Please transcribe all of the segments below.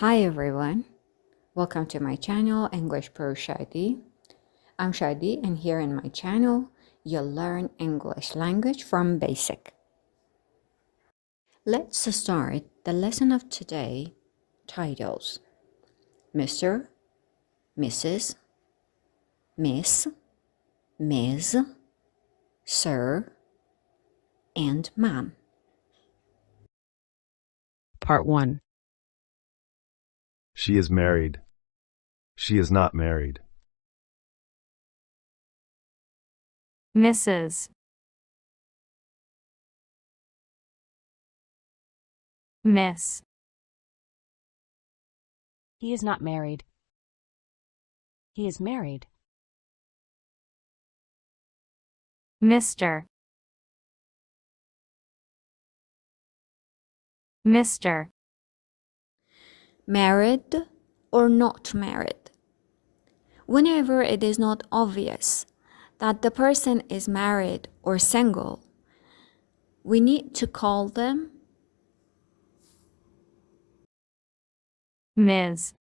Hi everyone, welcome to my channel English Pro Shadi. I'm Shadi and here in my channel you'll learn English language from basic. Let's start the lesson of today. Titles: Mr., Mrs., Miss, Ms., Sir, and Ma'am. Part 1. She is married. She is not married. Mrs. Miss. He is not married. He is married. Mr. Mr. Married or not married? Whenever it is not obvious that the person is married or single, we need to call them Ms.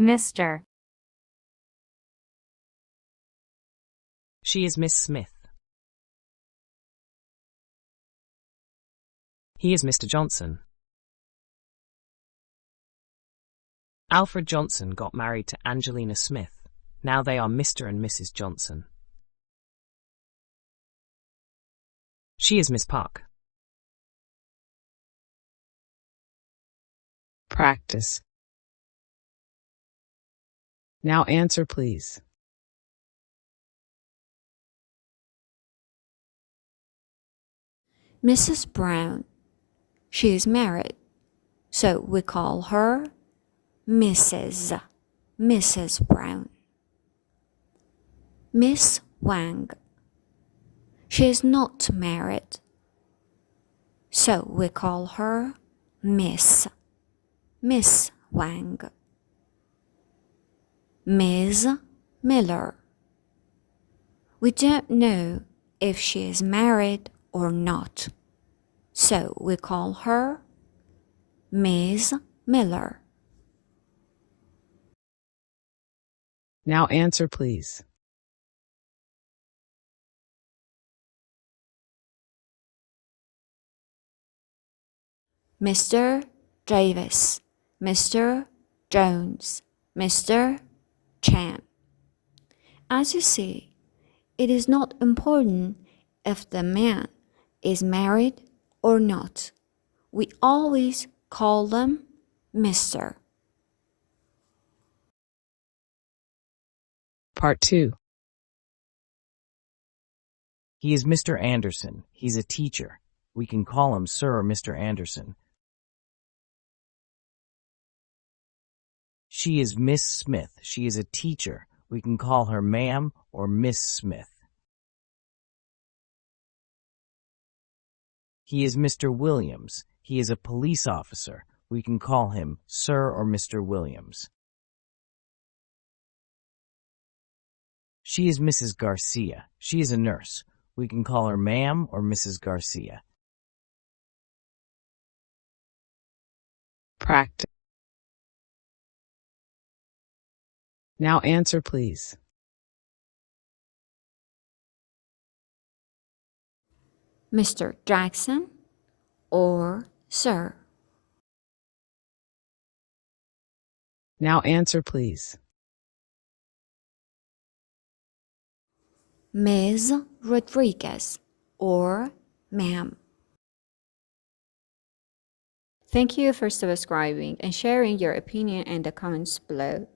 Mr. She is Miss Smith. He is Mr. Johnson. Alfred Johnson got married to Angelina Smith. Now they are Mr. and Mrs. Johnson. She is Miss Park. Practice. Now answer, please. Mrs. Brown. She is married, so we call her Mrs. Brown. Miss Wang. She is not married, so we call her Miss Wang. Ms. Miller. We don't know if she is married or not, so we call her Ms. Miller. Now answer, please. Mr. Davis, Mr. Jones, Mr. Chan. As you see, it is not important if the man is married or not. We always call them Mr. Part 2. He is Mr. Anderson. He's a teacher. We can call him Sir or Mr. Anderson. She is Miss Smith. She is a teacher. We can call her Ma'am or Miss Smith. He is Mr. Williams. He is a police officer. We can call him Sir or Mr. Williams. She is Mrs. Garcia. She is a nurse. We can call her Ma'am or Mrs. Garcia. Practice. Now answer, please. Mr. Jackson or Sir. Now answer, please. Ms. Rodriguez or Ma'am. Thank you for subscribing and sharing your opinion in the comments below.